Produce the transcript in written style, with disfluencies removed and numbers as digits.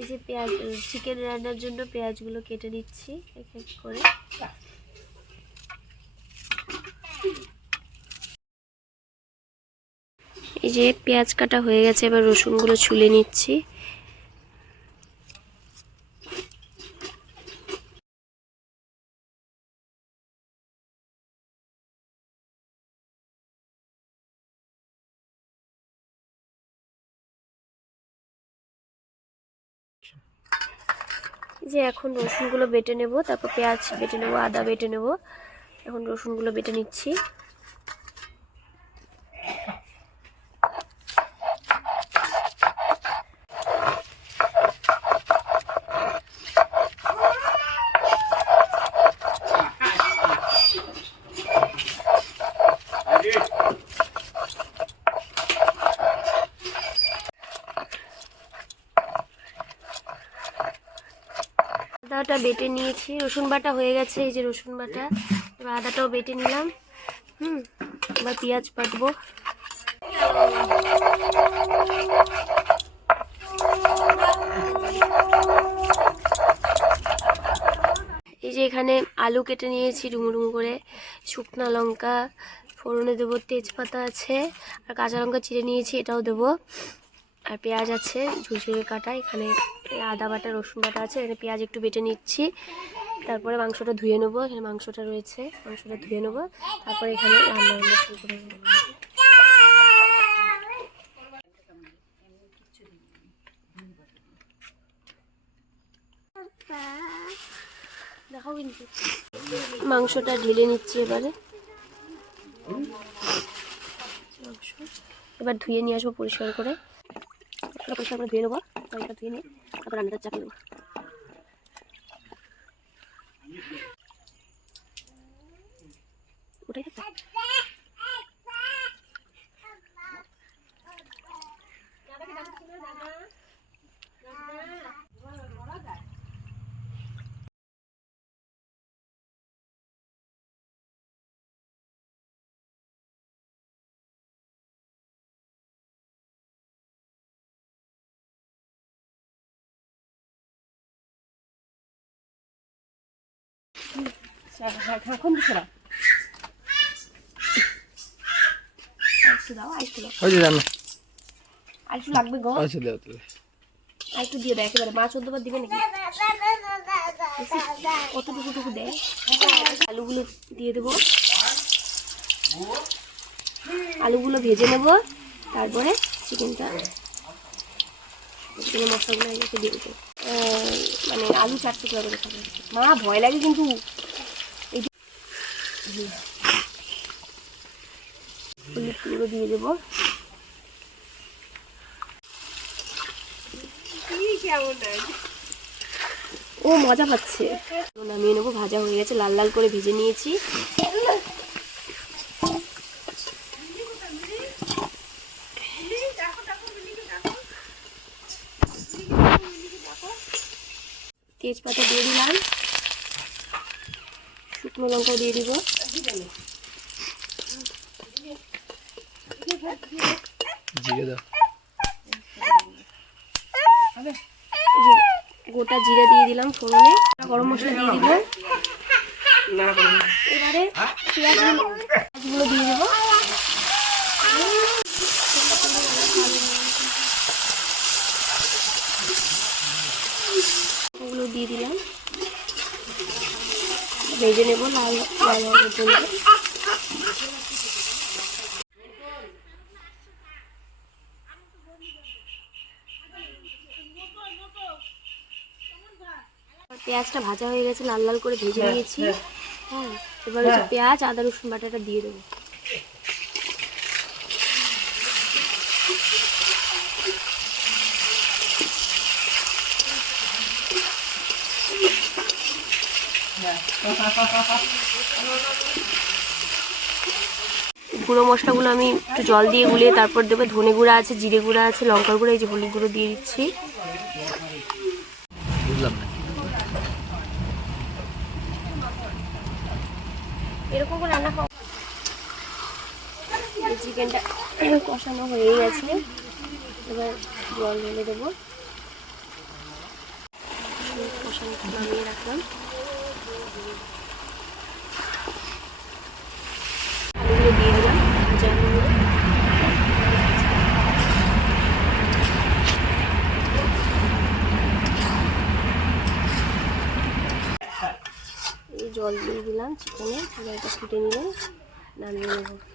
এই যে পেঁয়াজ চিকেন রান্নার জন্য পেঁয়াজগুলো কেটে নিচ্ছি এক এক করে। এই যে পেঁয়াজ কাটা হয়ে গেছে, এবার রসুনগুলো ছুলে নিচ্ছি। যে এখন রসুনগুলো বেটে নেব, তারপর পেঁয়াজ বেটে নেব, আদা বেটে নেব। এখন রসুনগুলো বেটে নিচ্ছি। আদাটা বেটে নিয়েছি, রসুন বাটা হয়ে গেছে। এই যে রসুন বাটা, এবার আদাটাও বেটে নিলাম। এবার পেঁয়াজ বাটবো। এই যে এখানে আলু কেটে নিয়েছি ডুমো ডুমো করে, শুকনো লঙ্কা ফোড়নে দেবো, তেজপাতা আছে, আর কাঁচা লঙ্কা চিড়ে নিয়েছি, এটাও দেবো। আর পেঁয়াজ আছে ঝুরঝুরে কাটা, এখানে আদা বাটা রসুন বাটা আছে। এখানে পেঁয়াজ একটু বেটে নিচ্ছি। তারপরে মাংসটা ধুয়ে নেবো, এখানে মাংসটা রয়েছে, মাংসটা ধুয়ে নেবো। তারপরে এখানে রান্না শুরু করে নেবো। দেখাও কিন্তু মাংসটা ঢেলে নিচ্ছি এবারে। এবার ধুয়ে নিয়ে আসবো পরিষ্কার করে, পরিষ্কার করে ধুয়ে নেবো। জলটা ধুয়ে নিয়ে তারপর রান্নাটা চাপিয়ে নেবো। ওটাই থাকবে। এখন দিচ্ছে না, আইসু দাও, আইসু দাও, ওই যে জানো আইসু লাগবে গো, আইসু দাও তাহলে, আইসু দিয়ে দাও একেবারে। মাছ অর্ধবার দিবে নাকি, কতটুকু দেয়। আলুগুলো দিয়ে দেবো, আলুগুলো ভেজে নেব, তারপরে চিকেনের মশলাগুলো এগুলোকে দিয়ে দেবো। মানে আলু 4 টুকরা করে খাবে। মা ভয় লাগে কিন্তু। হলুদগুলো দিয়ে দেবো। ও মজা পাচ্ছে। নামিয়ে নেবো, ভাজা হয়ে গেছে, লাল লাল করে ভেজে নিয়েছি। তেজপাতা দিয়ে দিলাম, শুকনো লঙ্কা দিয়ে দিব, জিরে দাও, গোটা জিরে দিয়ে দিলাম ফোড়নে, গরম মশলা দিয়ে দিব। এবারে পেঁয়াজগুলো দিয়ে দেবো। ওগুলো দিয়ে দিলাম, ভেজে নেবো লাল লাল হওয়ার পর্যন্ত। পেঁয়াজটা ভাজা হয়ে গেছে, লাল লাল করে ভেজে নিয়েছি। হ্যাঁ, এবার হচ্ছে পেঁয়াজ আদা রসুন বাটাটা দিয়ে দেবো। গুঁড়ো মশলাগুলো আমি একটু জল দিয়ে গুলিয়ে তারপর দেবো। ধনে গুঁড়া আছে, জিরে গুঁড়া আছে, লঙ্কার গুঁড়ো, এই যে হলুদ গুঁড়ো দিয়ে দিচ্ছি। এরকম করে রান্না খাওয়া। চিকেনটা কষানো হয়ে গেছে, এবার জল ঢেলে দেবো। কষানোটা নামিয়ে রাখলাম। আলুগুলো দিয়ে দিলাম, ভাজা আলুগুলো। জল দিয়ে দিলাম চিকেনে, জলটা ফুটে নিলাম, নামিয়ে নেব।